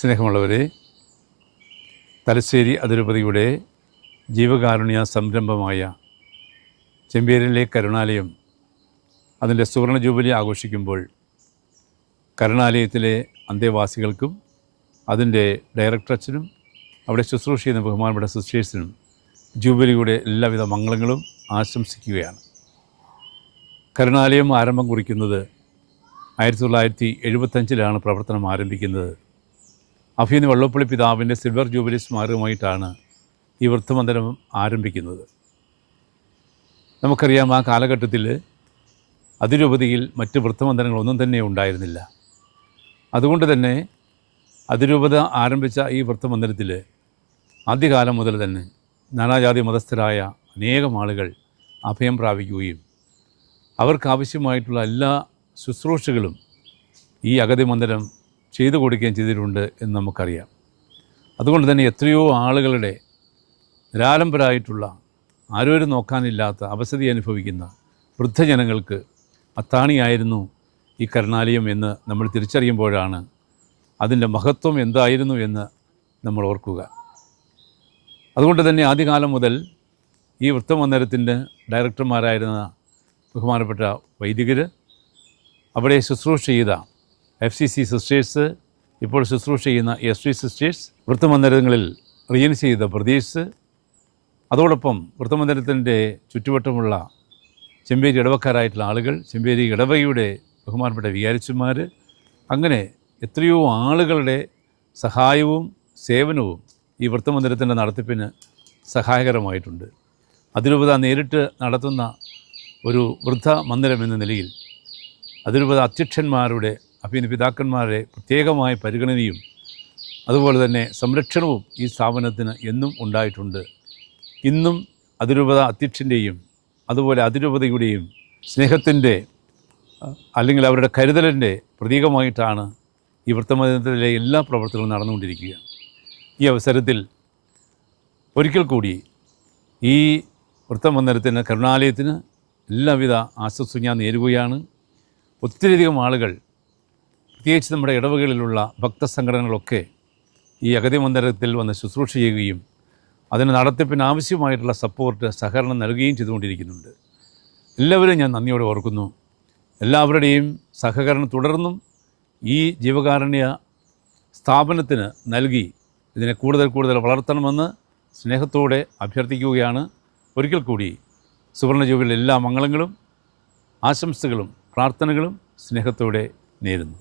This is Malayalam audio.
സ്നേഹമുള്ളവരെ, തലശ്ശേരി അതിരൂപതയുടെ ജീവകാരുണ്യ സംരംഭമായ ചെമ്പേരിലെ കരുണാലയം അതിൻ്റെ സുവർണ ജൂബിലി ആഘോഷിക്കുമ്പോൾ കരുണാലയത്തിലെ അന്തേവാസികൾക്കും അതിൻ്റെ ഡയറക്ടർ അച്ഛനും അവിടെ ശുശ്രൂഷ ചെയ്യുന്ന ബഹുമാനപ്പെട്ട സിസ്റ്റേഴ്സിനും ജൂബിലിയുടെ എല്ലാവിധ മംഗളങ്ങളും ആശംസിക്കുകയാണ്. കരുണാലയം ആരംഭം കുറിക്കുന്നത് 1975 പ്രവർത്തനം ആരംഭിക്കുന്നത്. അഭിനന്ദ വള്ളപ്പള്ളി പിതാവിൻ്റെ സിൽവർ ജൂബിലി സ്മാരകമായിട്ടാണ് ഈ വൃത്തമന്ദിരം ആരംഭിക്കുന്നത്. നമുക്കറിയാം, ആ കാലഘട്ടത്തിൽ അതിരൂപതയിൽ മറ്റ് വൃത്തമന്ദിരങ്ങളൊന്നും തന്നെ ഉണ്ടായിരുന്നില്ല. അതുകൊണ്ട് തന്നെ അതിരൂപത ആരംഭിച്ച ഈ വൃത്തമന്ദിരത്തിൽ ആദ്യകാലം മുതൽ തന്നെ നാനാജാതി മതസ്ഥരായ അനേകം ആളുകൾ അഭയം പ്രാപിക്കുകയും അവർക്കാവശ്യമായിട്ടുള്ള എല്ലാ ശുശ്രൂഷകളും ഈ അഗതി മന്ദിരം ചെയ്തു കൊടുക്കുകയും ചെയ്തിട്ടുണ്ട് എന്ന് നമുക്കറിയാം. അതുകൊണ്ട് തന്നെ എത്രയോ ആളുകളുടെ നിരാലംബരായിട്ടുള്ള, ആരോരും നോക്കാനില്ലാത്ത അവസ്ഥ അനുഭവിക്കുന്ന വൃദ്ധജനങ്ങൾക്ക് അത്താണിയായിരുന്നു ഈ കരുണാലയം എന്ന് നമ്മൾ തിരിച്ചറിയുമ്പോഴാണ് അതിൻ്റെ മഹത്വം എന്തായിരുന്നു എന്ന് നമ്മൾ ഓർക്കുക. അതുകൊണ്ട് തന്നെ ആദ്യകാലം മുതൽ ഈ വൃത്തമന്ദിരത്തിൻ്റെ ഡയറക്ടർമാരായിരുന്ന ബഹുമാനപ്പെട്ട വൈദികർ, അവിടെ ശുശ്രൂഷ ചെയ്ത FCC സിസ്റ്റേഴ്സ്, ഇപ്പോൾ ശുശ്രൂഷ ചെയ്യുന്ന ST സിസ്റ്റേഴ്സ്, വൃത്തമന്ദിരങ്ങളിൽ റിയൻ ചെയ്ത പ്രദേശ്, അതോടൊപ്പം വൃത്തമന്ദിരത്തിൻ്റെ ചുറ്റുവട്ടമുള്ള ചെമ്പേരി ഇടവക്കാരായിട്ടുള്ള ആളുകൾ, ചെമ്പേരി ഇടവകയുടെ ബഹുമാനപ്പെട്ട വികാരിച്ചന്മാർ, അങ്ങനെ എത്രയോ ആളുകളുടെ സഹായവും സേവനവും ഈ വൃത്തമന്ദിരത്തിൻ്റെ നടത്തിപ്പിന് സഹായകരമായിട്ടുണ്ട്. അതിരൂപത നേരിട്ട് നടത്തുന്ന ഒരു വൃദ്ധ മന്ദിരം എന്ന നിലയിൽ അതിരൂപത അധ്യക്ഷന്മാരുടെ, അഭിനന്ദ പിതാക്കന്മാരുടെ പ്രത്യേകമായ പരിഗണനയും അതുപോലെ തന്നെ സംരക്ഷണവും ഈ സ്ഥാപനത്തിന് എന്നും ഉണ്ടായിട്ടുണ്ട്. ഇന്നും അതിരൂപത അധ്യക്ഷൻ്റെയും അതുപോലെ അതിരൂപതയുടെയും സ്നേഹത്തിൻ്റെ അല്ലെങ്കിൽ അവരുടെ കരുതലിൻ്റെ പ്രതീകമായിട്ടാണ് ഈ വൃത്തമന്ദിരത്തിലെ എല്ലാ പ്രവർത്തനങ്ങളും നടന്നുകൊണ്ടിരിക്കുക. ഈ അവസരത്തിൽ ഒരിക്കൽ കൂടി ഈ വൃത്തമന്ദിരത്തിന്, കരുണാലയത്തിന് എല്ലാവിധ ആശംസയും ഞാൻ നേരുകയാണ്. ഒത്തിരിയധികം ആളുകൾ, പ്രത്യേകിച്ച് നമ്മുടെ ഇടവകളിലുള്ള ഭക്തസംഘടനകളൊക്കെ ഈ അഗതി മന്ദിരത്തിൽ വന്ന് ശുശ്രൂഷ ചെയ്യുകയും അതിന് നടത്തിപ്പിന് ആവശ്യമായിട്ടുള്ള സപ്പോർട്ട്, സഹകരണം നൽകുകയും ചെയ്തുകൊണ്ടിരിക്കുന്നുണ്ട്. എല്ലാവരും ഞാൻ നന്ദിയോടെ ഓർക്കുന്നു. എല്ലാവരുടെയും സഹകരണം തുടർന്നും ഈ ജീവകാരുണ്യ സ്ഥാപനത്തിന് നൽകി ഇതിനെ കൂടുതൽ വളർത്തണമെന്ന് സ്നേഹത്തോടെ അഭ്യർത്ഥിക്കുകയാണ്. ഒരിക്കൽ കൂടി സുവർണ ജൂബിലിയുടെ എല്ലാ മംഗളങ്ങളും ആശംസകളും പ്രാർത്ഥനകളും സ്നേഹത്തോടെ നേരുന്നു.